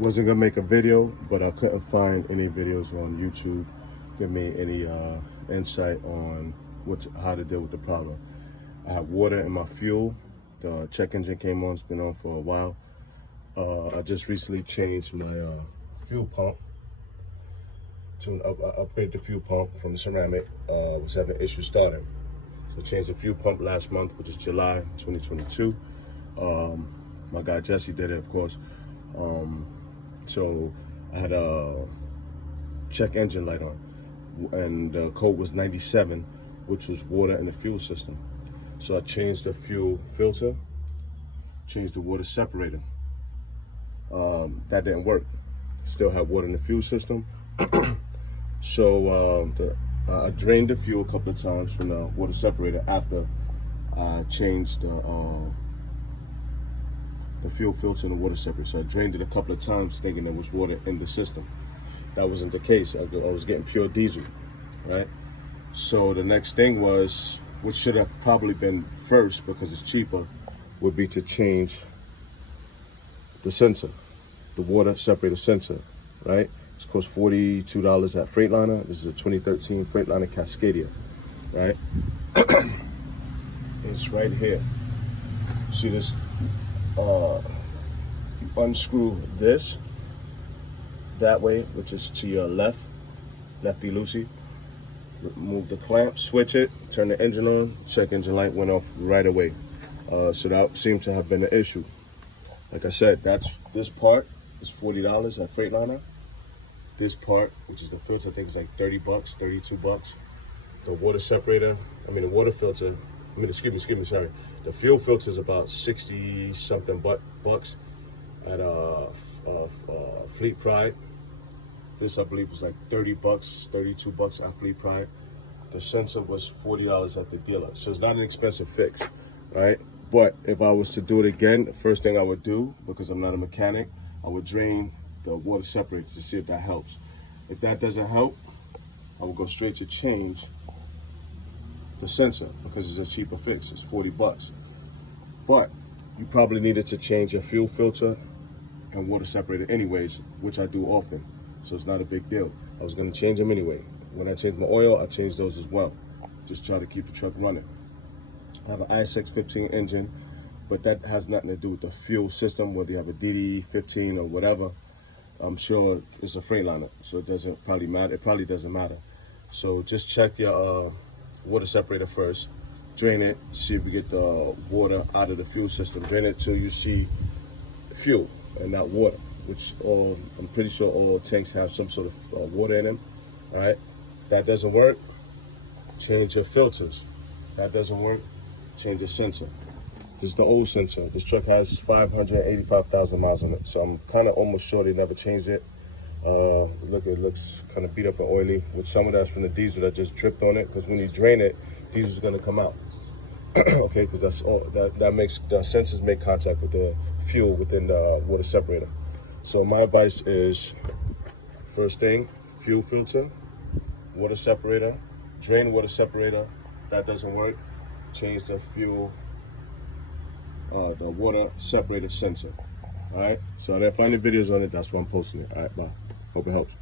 Wasn't gonna make a video, but I couldn't find any videos on YouTube give me any insight on how to deal with the problem. I have water in my fuel. The check engine came on, it's been on for a while. I just recently changed my fuel pump to upgrade the fuel pump from the ceramic. Was having issues starting. So I changed the fuel pump last month, which is July 2022. My guy Jesse did it, of course. So I had a check engine light on, and the code was 97, which was water in the fuel system. So I changed the fuel filter, changed the water separator. That didn't work. Still had water in the fuel system. So I drained the fuel a couple of times from the water separator after I changed the fuel filter and the water separator. So I drained it a couple of times thinking there was water in the system. That wasn't the case. I was getting pure diesel, right? So the next thing was, which should have probably been first because it's cheaper, would be to change the sensor, the water separator sensor, right? It's cost $42 at Freightliner. This is a 2013 Freightliner Cascadia, right? It's right here. See this? You unscrew this that way, which is to your lefty loosey. Remove the clamp, switch it, turn the engine on. Check engine light went off right away. So that seemed to have been the issue. Like I said, this part is $40 at Freightliner. This part, which is the filter, I think is like 30 bucks, 32 bucks. The water separator, the water filter, excuse me, sorry. The fuel filter is about 60 something bucks at Fleet Pride. This I believe was like 30 bucks, 32 bucks at Fleet Pride. The sensor was $40 at the dealer. So it's not an expensive fix, right? But if I was to do it again, the first thing I would do, because I'm not a mechanic, I would drain the water separator to see if that helps. If that doesn't help, I would go straight to change the sensor because it's a cheaper fix. It's 40 bucks. But you probably needed to change your fuel filter and water separator anyways, which I do often. So it's not a big deal. I was gonna change them anyway. When I changed my oil, I changed those as well. Just try to keep the truck running. I have an i6-15 engine, but that has nothing to do with the fuel system, whether you have a DD15 or whatever. I'm sure it's a Freightliner, so it doesn't probably matter. It probably doesn't matter. So just check your water separator first. Drain it, see if you get the water out of the fuel system. Drain it till you see fuel and not water, which I'm pretty sure all tanks have some sort of water in them. All right, that doesn't work, change your filters. That doesn't work, change your sensor. This is the old sensor. This truck has 585,000 miles on it, so I'm kind of almost sure they never changed it. Look, it looks kind of beat up and oily, with some of that's from the diesel that just dripped on it, because when you drain it, diesel's gonna come out. Okay, because that's all that makes the sensors make contact with the fuel within the water separator. So my advice is, first thing, fuel filter, water separator, drain water separator. That doesn't work, change the fuel, the water separator sensor. All right, so I didn't find the videos on it, that's why I'm posting it. All right, bye. Hope it helps.